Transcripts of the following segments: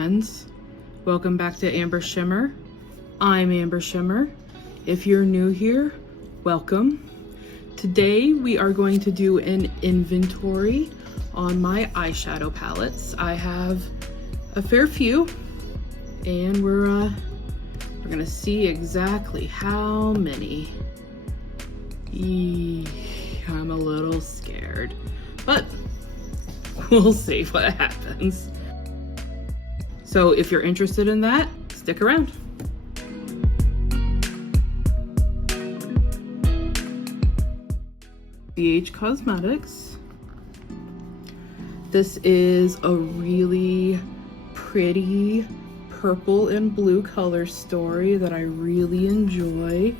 friends. Welcome back to Amber Shimmer. I'm Amber Shimmer. If you're new here, welcome. Today we are going to do an inventory on my eyeshadow palettes. I have a fair few, and we're gonna see exactly how many. I'm a little scared, but we'll see what happens. So if you're interested in that, stick around. BH Cosmetics. This is a really pretty purple and blue color story that I really enjoy.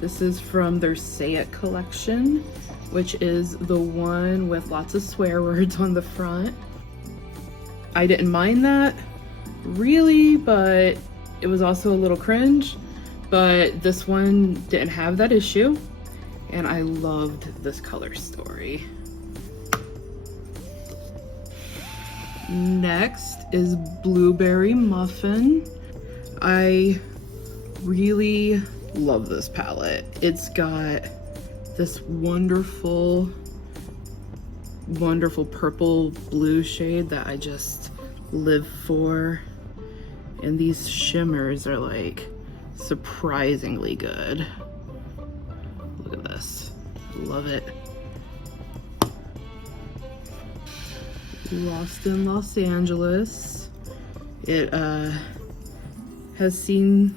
This is from their Say It collection, which is the one with lots of swear words on the front. I didn't mind that really, but it was also a little cringe, but this one didn't have that issue, and I loved this color story. Next is Blueberry Muffin. I really love this palette. It's got this wonderful purple blue shade that I just live for, and these shimmers are like surprisingly good. Look at this, love it. Lost in Los Angeles. It has seen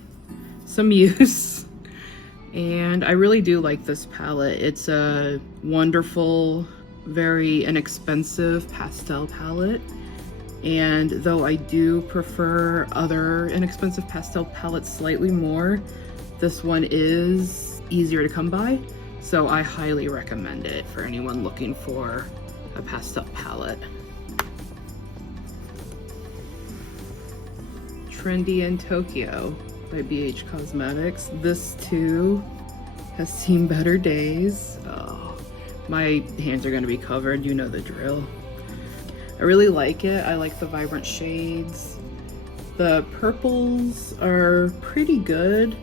some use, and I really do like this palette. It's a wonderful, very inexpensive pastel palette, and though I do prefer other inexpensive pastel palettes slightly more, this one is easier to come by, so I highly recommend it for anyone looking for a pastel palette. Trendy in Tokyo by BH Cosmetics. This too has seen better days. Oh, my hands are gonna be covered, you know the drill. I really like it. I like the vibrant shades. The purples are pretty good,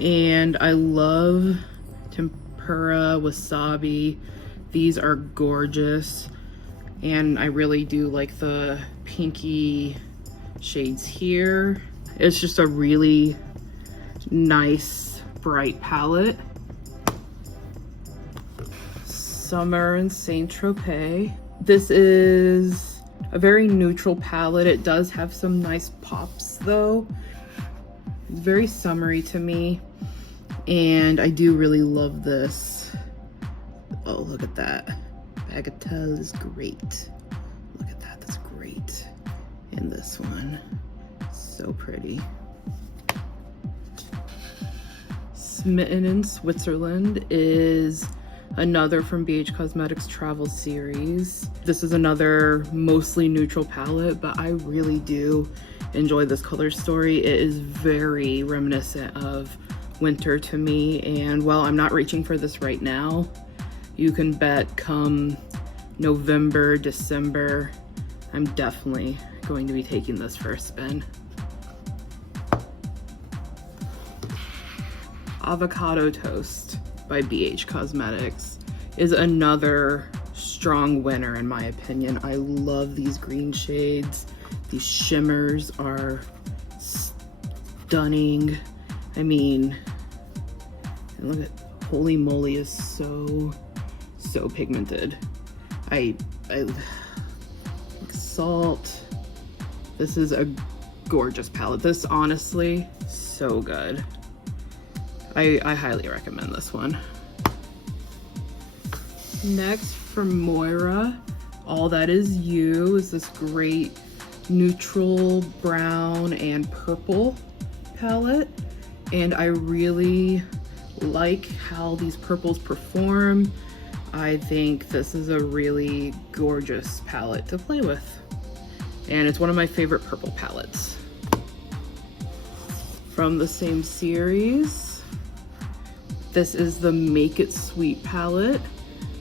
and I love tempura, wasabi. These are gorgeous, and I really do like the pinky shades here. It's just a really nice bright palette. Summer in Saint Tropez. This is a very neutral palette. It does have some nice pops though. It's very summery to me, and I do really love this. Oh, look at that. Bagatelle is great. Look at that, that's great. And this one, so pretty. Smitten in Switzerland is another from BH Cosmetics Travel Series. This is another mostly neutral palette, but I really do enjoy this color story. It is very reminiscent of winter to me, and while I'm not reaching for this right now, you can bet come November, December, I'm definitely going to be taking this for a spin. Avocado Toast by BH Cosmetics is another strong winner in my opinion. I love these green shades. These shimmers are stunning. I mean, look at, holy moly, is so pigmented. I Salt. This is a gorgeous palette. This honestly, so good. I highly recommend this one. Next from Moira, All That Is You is this great neutral brown and purple palette, and I really like how these purples perform. I think this is a really gorgeous palette to play with, and it's one of my favorite purple palettes. From the same series, this is the Make It Sweet palette,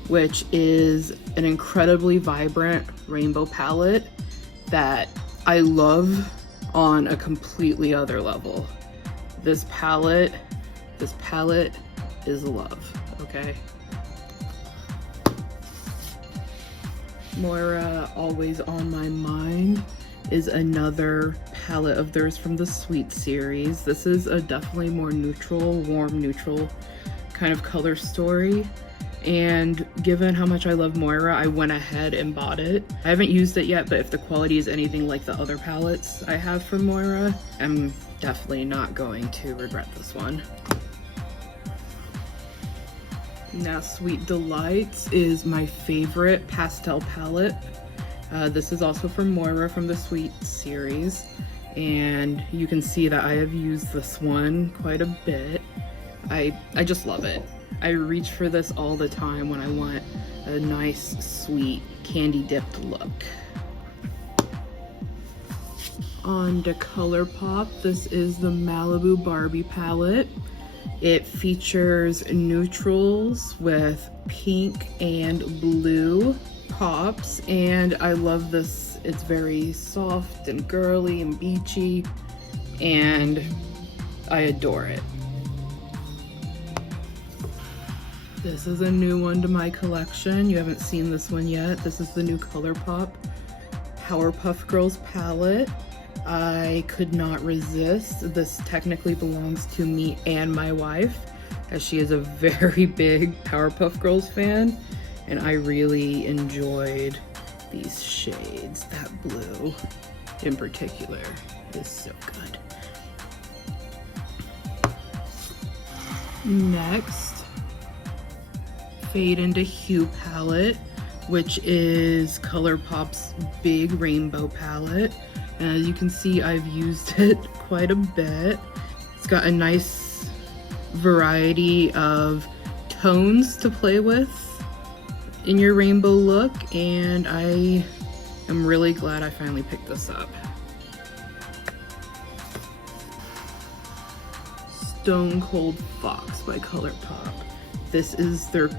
which is an incredibly vibrant rainbow palette that I love on a completely other level. This palette is love, okay? Moira, always on my mind, is another palette of theirs from the Sweet series. This is a definitely more neutral, warm neutral kind of color story. And given how much I love Moira, I went ahead and bought it. I haven't used it yet, but if the quality is anything like the other palettes I have from Moira, I'm definitely not going to regret this one. Now, Sweet Delights is my favorite pastel palette. This is also from Moira from the Sweet series. And you can see that I have used this one quite a bit. I just love it. I reach for this all the time when I want a nice, sweet, candy dipped look. On to ColourPop, this is the Malibu Barbie palette. It features neutrals with pink and blue pops, and I love this. It's very soft and girly and beachy, and I adore it. This is a new one to my collection. You haven't seen this one yet. This is the new ColourPop Powerpuff Girls palette. I could not resist. This technically belongs to me and my wife, as she is a very big Powerpuff Girls fan, and I really enjoyed these shades. That blue in particular is so good. Next, Fade into Hue palette, which is ColourPop's big rainbow palette. And as you can see, I've used it quite a bit. It's got a nice variety of tones to play with in your rainbow look, and I am really glad I finally picked this up. Stone Cold Fox by ColourPop. This is their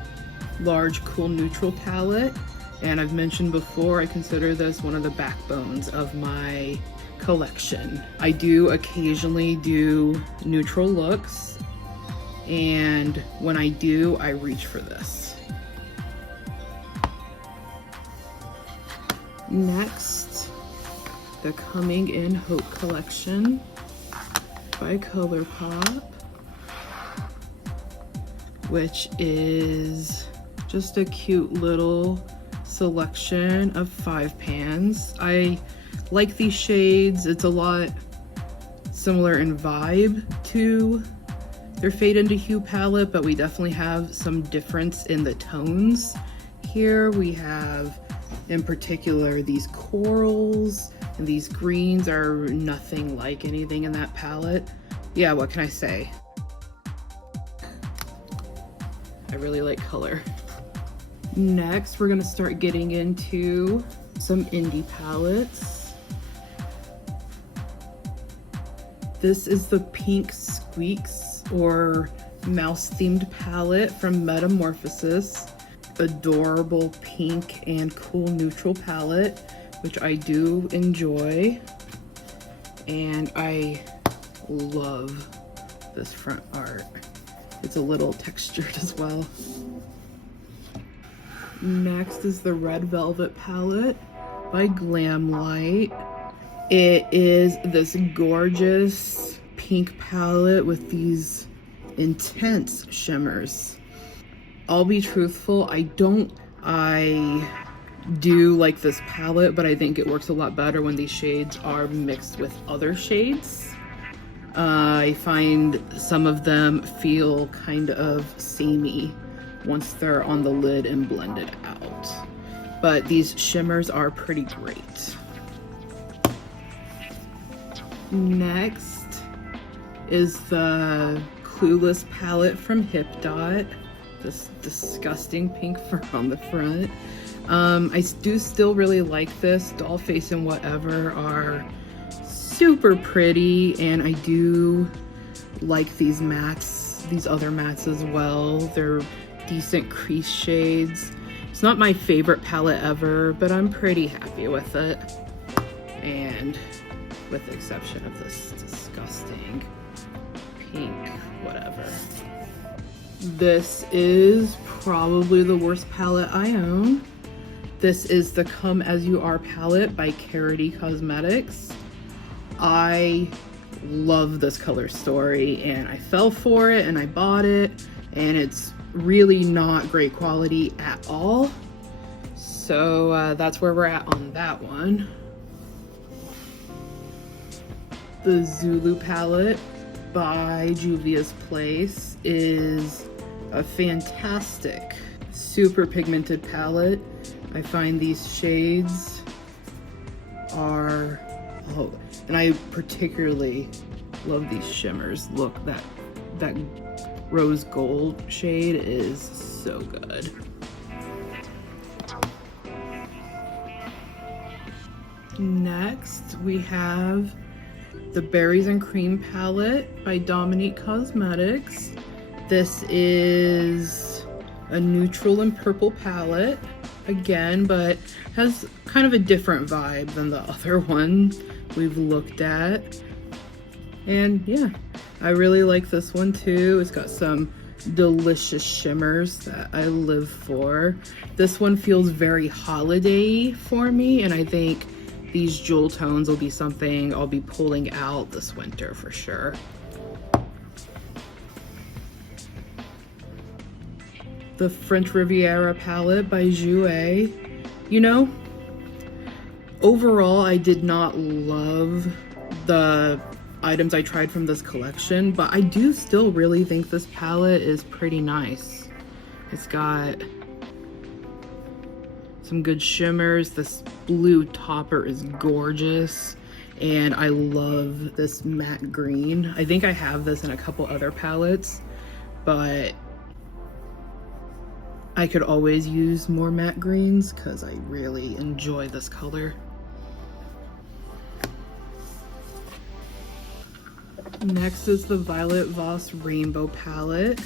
large cool neutral palette, and I've mentioned before, I consider this one of the backbones of my collection. I do occasionally do neutral looks, and when I do, I reach for this. Next, the Coming in Haute collection by ColourPop, which is just a cute little selection of 5 pans. I like these shades. It's a lot similar in vibe to their Fade into Hue palette, but we definitely have some difference in the tones. Here we have, in particular, these corals, and these greens are nothing like anything in that palette. Yeah, what can I say? I really like color. Next, we're gonna start getting into some indie palettes. This is the pink Squeaks, or mouse themed palette from Metamorphosis. Adorable pink and cool neutral palette, which I do enjoy. And I love this front art. It's a little textured as well. Next is the Red Velvet palette by Glamlite. It is this gorgeous pink palette with these intense shimmers. I'll be truthful, I do like this palette, but I think it works a lot better when these shades are mixed with other shades. I find some of them feel kind of samey once they're on the lid and blended out. But these shimmers are pretty great. Next is the Clueless palette from HipDot. This disgusting pink fur on the front. I do still really like this. Doll Face and Whatever are super pretty, and I do like these mattes, these other mattes as well. They're decent crease shades. It's not my favorite palette ever, but I'm pretty happy with it. And with the exception of this disgusting pink whatever. This is probably the worst palette I own. This is the Come As You Are palette by Karity Cosmetics. I love this color story and I fell for it and I bought it, and it's really not great quality at all. So that's where we're at on that one. The Zulu palette by Juvia's Place is a fantastic, super pigmented palette. I find these shades are, oh, and I particularly love these shimmers. Look, that rose gold shade is so good. Next, we have the Berries and Cream palette by Dominique Cosmetics. This is a neutral and purple palette again, but has kind of a different vibe than the other one we've looked at. And yeah, I really like this one too. It's got some delicious shimmers that I live for. This one feels very holiday for me, and I think these jewel tones will be something I'll be pulling out this winter for sure. The French Riviera palette by Jouer. You know, overall I did not love the items I tried from this collection, but I do still really think this palette is pretty nice. It's got some good shimmers. This blue topper is gorgeous, and I love this matte green. I think I have this in a couple other palettes, but I could always use more matte greens because I really enjoy this color. Next is the Violet Voss Rainbow palette,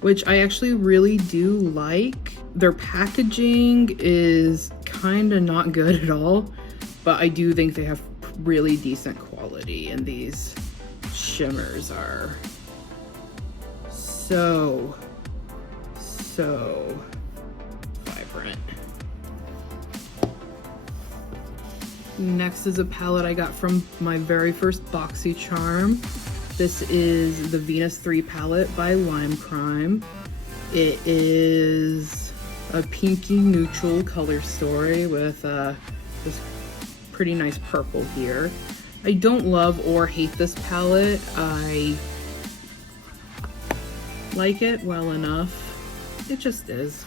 which I actually really do like. Their packaging is kind of not good at all, but I do think they have really decent quality, and these shimmers are so vibrant. Next is a palette I got from my very first BoxyCharm. This is the Venus 3 palette by Lime Crime. It is a pinky neutral color story with this pretty nice purple here. I don't love or hate this palette. I like it well enough. It just is.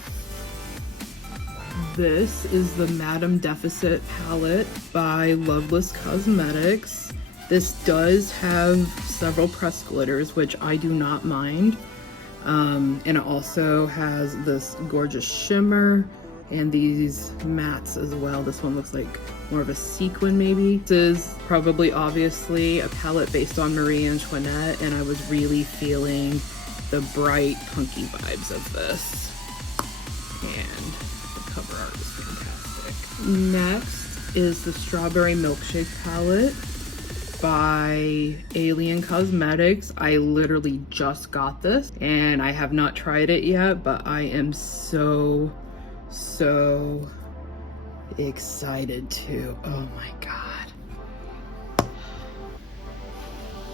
This is the Madame Deficit palette by Loveless Cosmetics. This does have several pressed glitters, which I do not mind. And it also has this gorgeous shimmer and these mattes as well. This one looks like more of a sequin maybe. This is probably obviously a palette based on Marie Antoinette, and I was really feeling the bright punky vibes of this. And the cover art is fantastic. Next is the Strawberry Milkshake palette by Alien Cosmetics. I literally just got this and I have not tried it yet, but I am so excited to. Oh my god.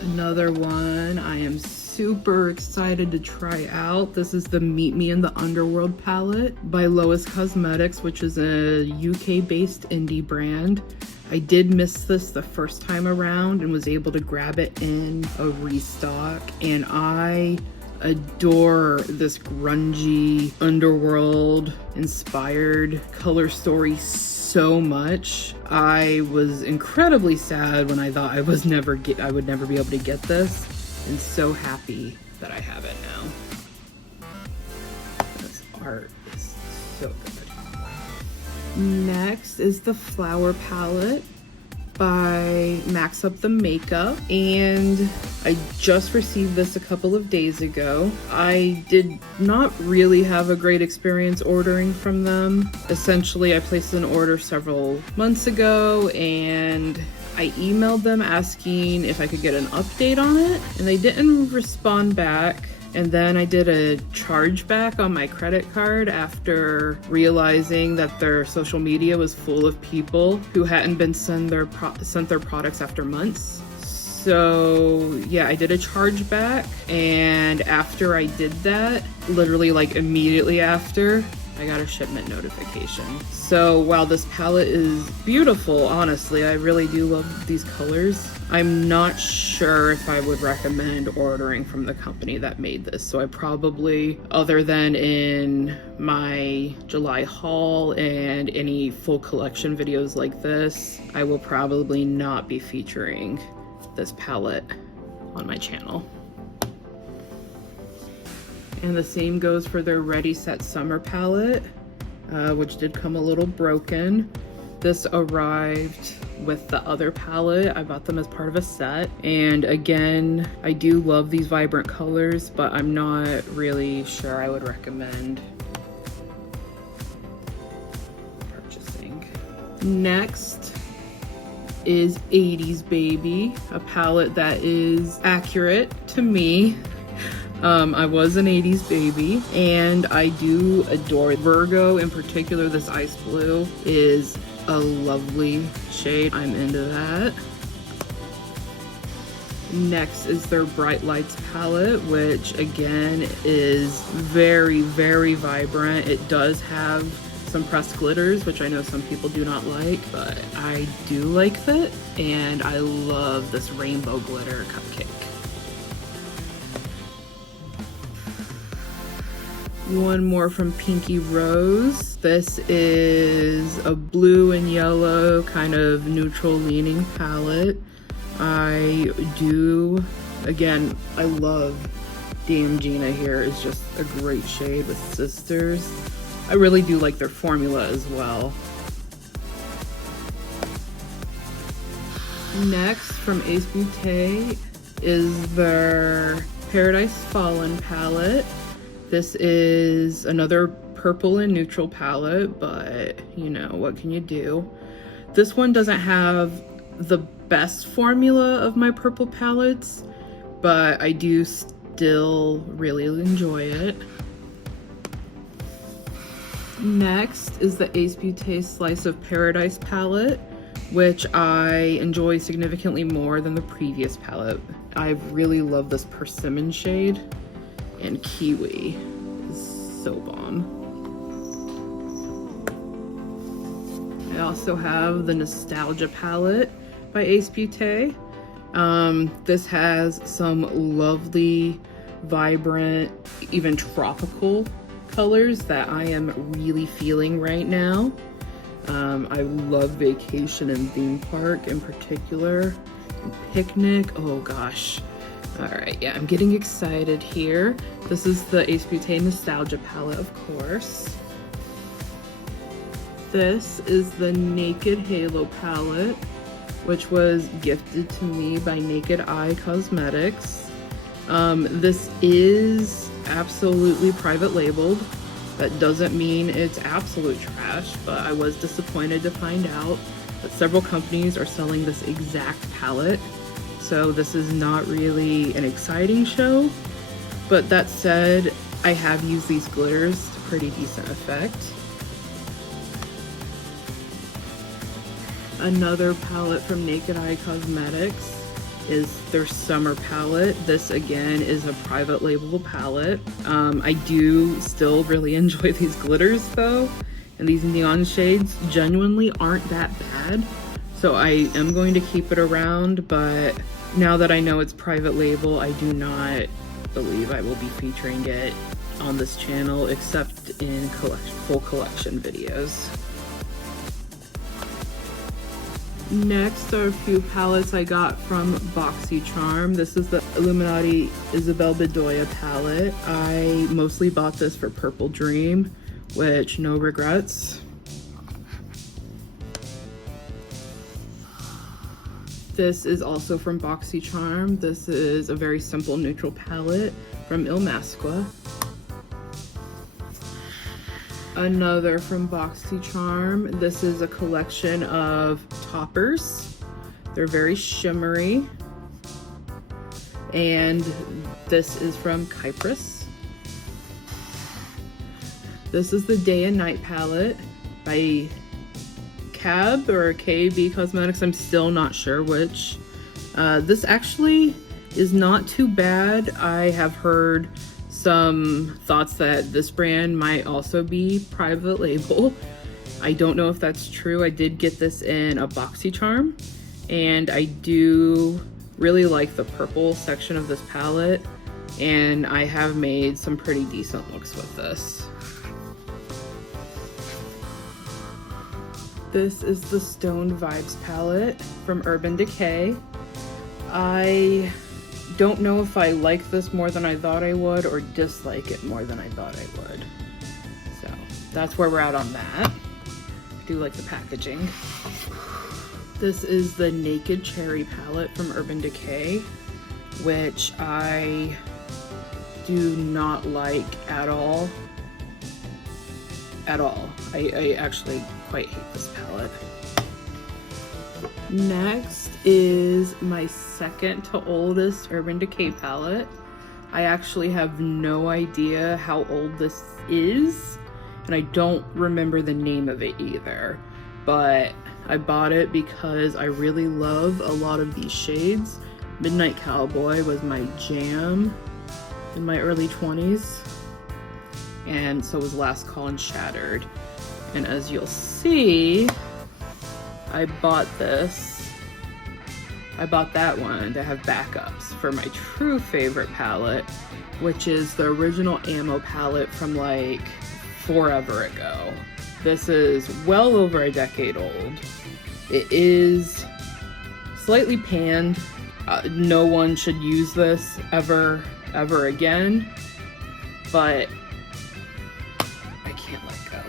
Another one I am super excited to try out. This is the Meet Me in the Underworld palette by Lois Cosmetics, which is a UK-based indie brand. I did miss this the first time around and was able to grab it in a restock, and I adore this grungy underworld inspired color story so much. I was incredibly sad when I thought I would never be able to get this, and so happy that I have it now. This art is so good. Next is the Flower palette by Max Up the Makeup, and I just received this a couple of days ago. I did not really have a great experience ordering from them. Essentially, I placed an order several months ago and I emailed them asking if I could get an update on it, and they didn't respond back. And then I did a chargeback on my credit card after realizing that their social media was full of people who hadn't been sent their products after months. So yeah, I did a chargeback, and after I did that, literally like immediately after, I got a shipment notification. So while this palette is beautiful, honestly, I really do love these colors, I'm not sure if I would recommend ordering from the company that made this. So I probably, other than in my July haul and any full collection videos like this, I will probably not be featuring this palette on my channel. And the same goes for their Ready Set Summer palette, which did come a little broken. This arrived with the other palette. I bought them as part of a set. And again, I do love these vibrant colors, but I'm not really sure I would recommend purchasing. Next is 80s Baby, a palette that is accurate to me. I was an 80s baby, and I do adore Virgo in particular. This ice blue is a lovely shade. I'm into that. Next is their Bright Lights palette, which again is very, very vibrant. It does have some pressed glitters, which I know some people do not like, but I do like that, and I love this rainbow glitter cupcake. One more from Pinky Rose. This is a blue and yellow kind of neutral leaning palette. I do, again, I love Dame Gina here. It's just a great shade with Sisters. I really do like their formula as well. Next from Ace Beauté is their Paradise Fallen palette. This is another purple and neutral palette, but you know, what can you do? This one doesn't have the best formula of my purple palettes, but I do still really enjoy it. Next is the Ace Beauté Slice of Paradise palette, which I enjoy significantly more than the previous palette. I really love this persimmon shade, and Kiwi is so bomb. I also have the Nostalgia palette by Ace Beauté. This has some lovely, vibrant, even tropical colors that I am really feeling right now. I love Vacation and Theme Park in particular. And Picnic, oh gosh. All right, yeah, I'm getting excited here. This is the Ace Beauté Nostalgia palette, of course. This is the Naked Halo palette, which was gifted to me by Naked Eye Cosmetics. This is absolutely private labeled. That doesn't mean it's absolute trash, but I was disappointed to find out that several companies are selling this exact palette. So this is not really an exciting show, but that said, I have used these glitters to pretty decent effect. Another palette from Naked Eye Cosmetics is their Summer palette. This again is a private label palette. I do still really enjoy these glitters though, and these neon shades genuinely aren't that bad. So I am going to keep it around, but now that I know it's private label, I do not believe I will be featuring it on this channel except in full collection videos. Next are a few palettes I got from BoxyCharm. This is the Illuminati Isabel Bedoya palette. I mostly bought this for Purple Dream, which no regrets. This is also from BoxyCharm. This is a very simple neutral palette from Il Masqua. Another from BoxyCharm. This is a collection of toppers. They're very shimmery. And this is from Kyprus. This is the Day and Night palette by Cab or KB Cosmetics. I'm still not sure which. This actually is not too bad. I have heard some thoughts that this brand might also be private label. I don't know if that's true. I did get this in a BoxyCharm, and I do really like the purple section of this palette, and I have made some pretty decent looks with this. This is the Stone Vibes palette from Urban Decay. I don't know if I like this more than I thought I would or dislike it more than I thought I would. So that's where we're at on that. I do like the packaging. This is the Naked Cherry palette from Urban Decay, which I do not like at all. At all. I actually quite hate this palette. Next is my second to oldest Urban Decay palette. I actually have no idea how old this is, and I don't remember the name of it either, but I bought it because I really love a lot of these shades. Midnight Cowboy was my jam in my early 20s, and so was Last Call and Shattered. And as you'll see, I bought this. I bought that one to have backups for my true favorite palette, which is the original Ammo palette from like forever ago. This is well over a decade old. It is slightly panned. No one should use this ever again, but I can't let go.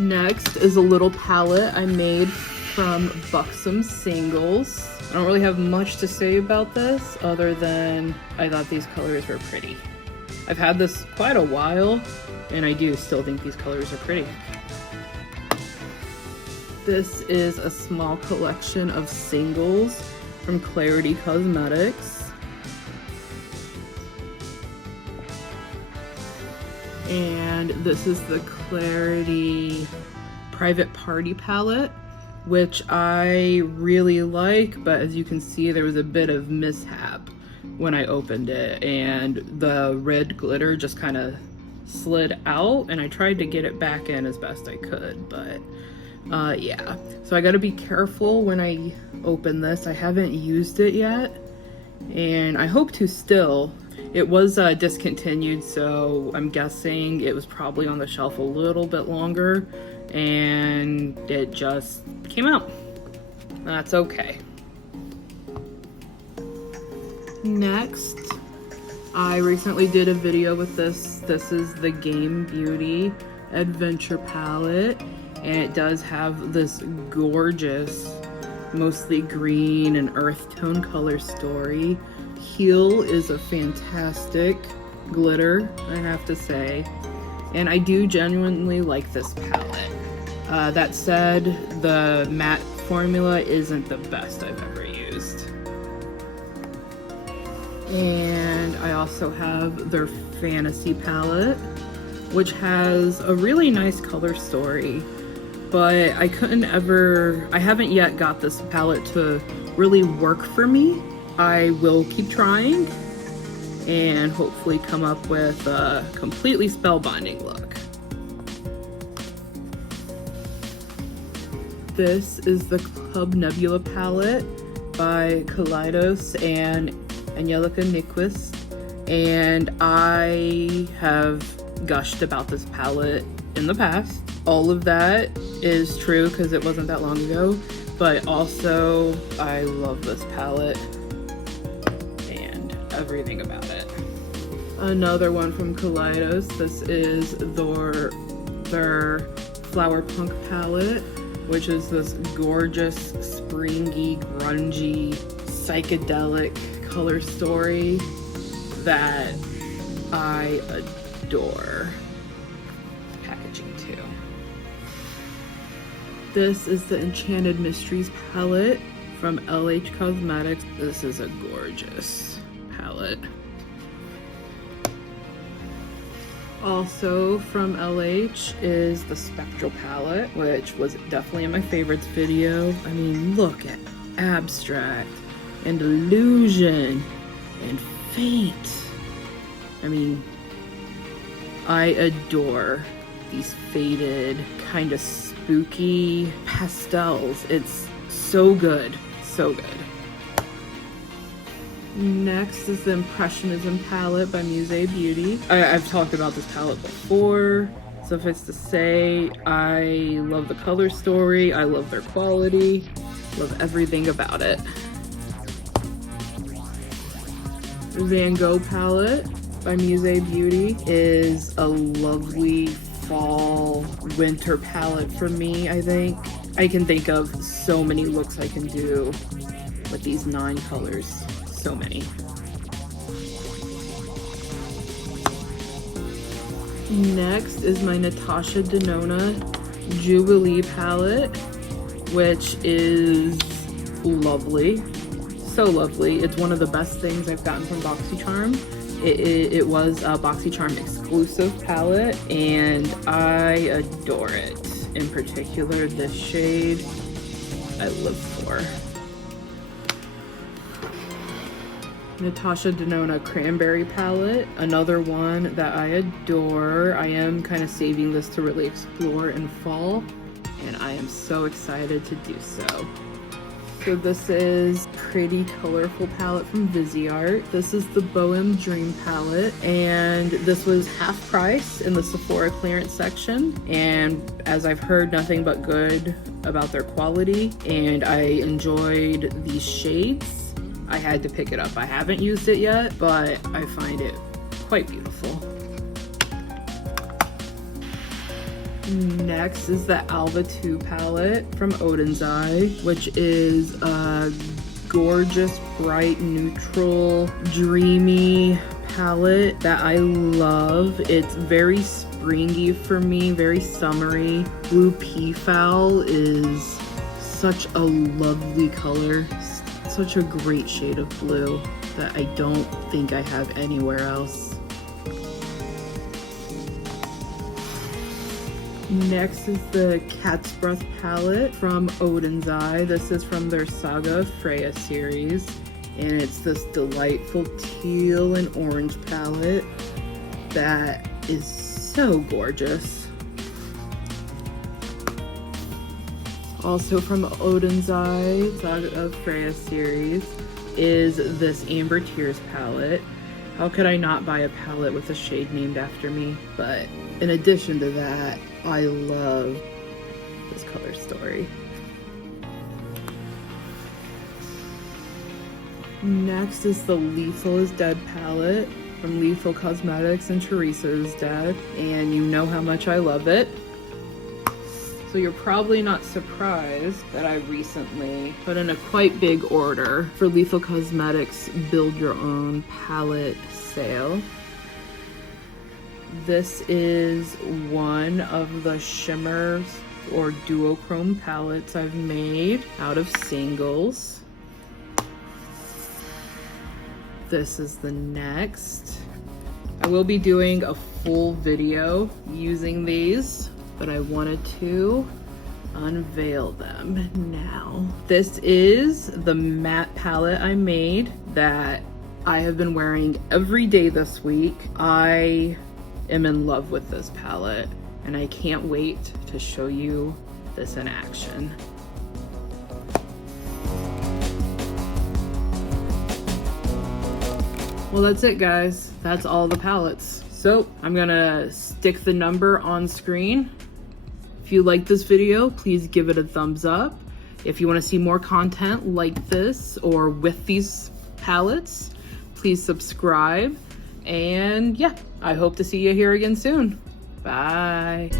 Next is a little palette I made from Buxom Singles. I don't really have much to say about this other than I thought these colors were pretty. I've had this quite a while, and I do still think these colors are pretty. This is a small collection of singles from Karity Cosmetics. And this is the Karity Private Party palette, which I really like, but as you can see, there was a bit of mishap when I opened it, and the red glitter just kind of slid out, and I tried to get it back in as best I could, but yeah. So I gotta be careful when I open this. I haven't used it yet, and I hope to still. It was discontinued, so I'm guessing it was probably on the shelf a little bit longer, and it just came out. That's okay. Next, I recently did a video with this. This is the Game Beauty Adventure palette, and it does have this gorgeous, mostly green and earth tone color story. Heal is a fantastic glitter, I have to say, and I do genuinely like this palette. That said, the matte formula isn't the best I've ever used. And I also have their Fantasy palette, which has a really nice color story, but I haven't yet got this palette to really work for me. I will keep trying and hopefully come up with a completely spellbinding look. This is the Club Nebula palette by Kaleidos and Angelica Nyquist, and I have gushed about this palette in the past. All of that is true because it wasn't that long ago, but also I love this palette and everything about it. Another one from Kaleidos. This is their Flower Punk palette, which is this gorgeous, springy, grungy, psychedelic color story that I adore. Packaging too. This is the Enchanted Mysteries palette from LH Cosmetics. This is a gorgeous palette. Also from LH is the Spectral palette, which was definitely in my favorites video. I mean, look at Abstract and Illusion and Faint. I mean, I adore these faded, kind of spooky pastels. It's so good, so good. Next is the Impressionism palette by Musée Beauty. I've talked about this palette before. Suffice to say, I love the color story, I love their quality, love everything about it. The Van Gogh palette by Musée Beauty is a lovely fall winter palette for me, I think. I can think of so many looks I can do with these 9 colors. So many. Next is my Natasha Denona Jubilee palette, which is lovely. So lovely. It's one of the best things I've gotten from BoxyCharm. It was a BoxyCharm exclusive palette, and I adore it. In particular, this shade I live for. Natasha Denona Cranberry palette, another one that I adore. I am kind of saving this to really explore in fall, and I am so excited to do so. So this is Pretty Colorful palette from Viseart. This is the Bohem Dream palette, and this was half price in the Sephora clearance section, and as I've heard nothing but good about their quality, and I enjoyed these shades, I had to pick it up. I haven't used it yet, but I find it quite beautiful. Next is the Alba 2 palette from Odin's Eye, which is a gorgeous, bright, neutral, dreamy palette that I love. It's very springy for me, very summery. Blue Peafowl is such a lovely color. Such a great shade of blue that I don't think I have anywhere else. Next is the Cat's Breath palette from Odin's Eye. This is from their Saga of Freya series, and it's this delightful teal and orange palette that is so gorgeous. Also from Odin's Eye, Saga of Freya series, is this Amber Tears palette. How could I not buy a palette with a shade named after me? But in addition to that, I love this color story. Next is the Lethal is Dead palette from Lethal Cosmetics and Teresa is Dead, and you know how much I love it. So you're probably not surprised that I recently put in a quite big order for Lethal Cosmetics Build Your Own palette sale. This is one of the shimmers or duochrome palettes I've made out of singles. This is the next. I will be doing a full video using these, but I wanted to unveil them now. This is the matte palette I made that I have been wearing every day this week. I am in love with this palette, and I can't wait to show you this in action. Well, that's it, guys. That's all the palettes. So I'm gonna stick the number on screen. If you like this video, please give it a thumbs up. If you want to see more content like this or with these palettes, please subscribe. And yeah, I hope to see you here again soon. Bye.